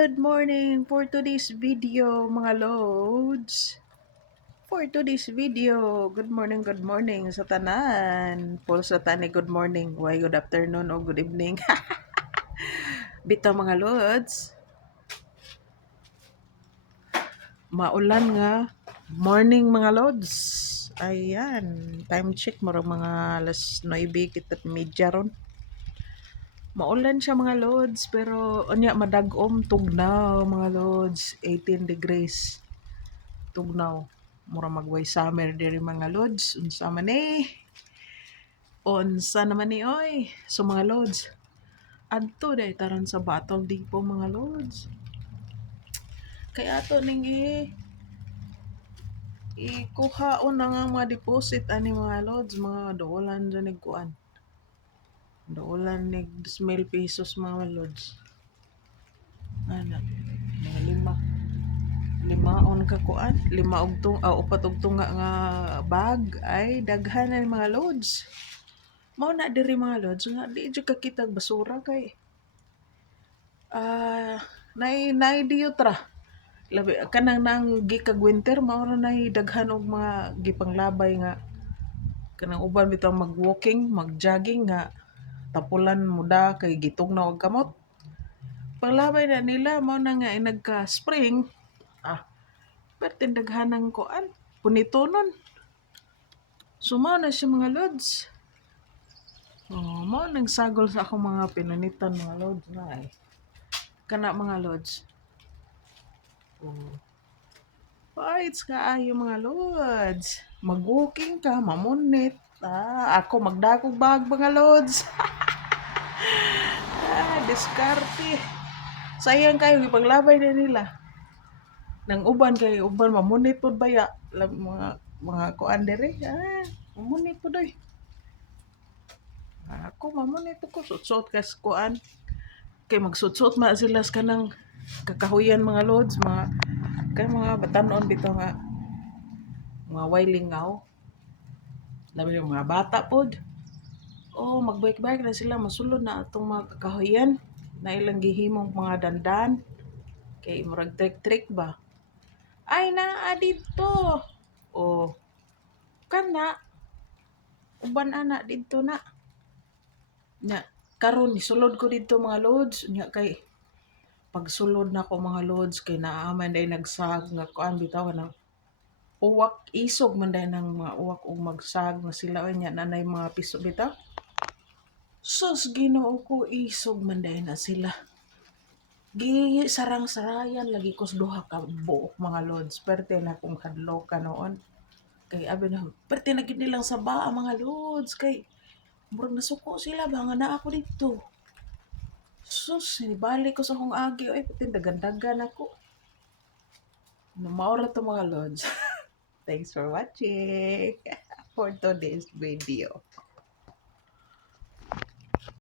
Good morning for today's video mga loads. For today's video, good morning sa tanan. Full sa tani good morning, why good afternoon o good evening. Bitaw mga loads, maulan nga morning mga loads. Ayan, time check murag mga alas 9 kita't media ron. Maulan siya mga loads pero anya madagom tugnaw mga loads, 18 degrees. Tugnaw mura magway summer diri mga lods unsa man unsa naman ni oy so mga lods adto day taran sa Batol Dipo mga lods kay ato ning ikuhaon na nga mga deposit ani mga lods mga dolan dyan ni kuan dolan ni 2,000 pesos mga lods ana mga limaon ka kuan lima og upat og tunga nga bag ay daghan na ni mga lods. Mao na diri mga lods nga di jud ka kitag basura kay nay diyot ra labi kanang nang gikag winter mao ra nay daghan og mga gipanglabay nga kanang uban bitaw mag-walking mag-jogging nga tapulan muda kay gitugnaw og kamot panglabay na nila mao na nga nagka spring pertin daghanang kuan punitonon sumaw na siya mga lods. Mao nang sagol sa akong mga pinanitan mga lods na kana mga lods. Fights kaayo mga lods. Mag-walking ka, mamunit. Ako magdakog bag mga lods. Diskarte. Sayang kayo ipaglabay na nila. Nang uban kay uban mamunit pud baya mga kuan dere. Mamunit pud oy. Ako mamunit ko suot kas kuan. Kay magsuot ma sila sa kanang kakahuyan mga lods, mga batanon bitaw nga mga way lingaw. Labi yung mga bata pod. Magbike-bike na sila masulod na atong mga kakahuyan na ilang gihimong mga dandan. Kay murag trick-trick ba? Ay naa dito. Kana uban ana dito na. Nya karon nisulod ko dito mga lods nya kay pagsulod na ko mga lods kay naaman day nagsag nga kuan bitaw nang uwak isog man day ng mga uwak og magsag na sila nya nanay mga piso bitaw. Sus Ginoo ko isog man day na sila. Sarang-sarayan lagi ko sa duha ka buok mga lods perte na kong hadlo ka noon. Kay abi na perte na gid nilang saba mga lods kay murag nasuko sila ba nga naa ako dito. Sus, balik ko sa akong agi ay pati dagan-dagan ako. Maura to mga lods. Thanks for watching for today's video.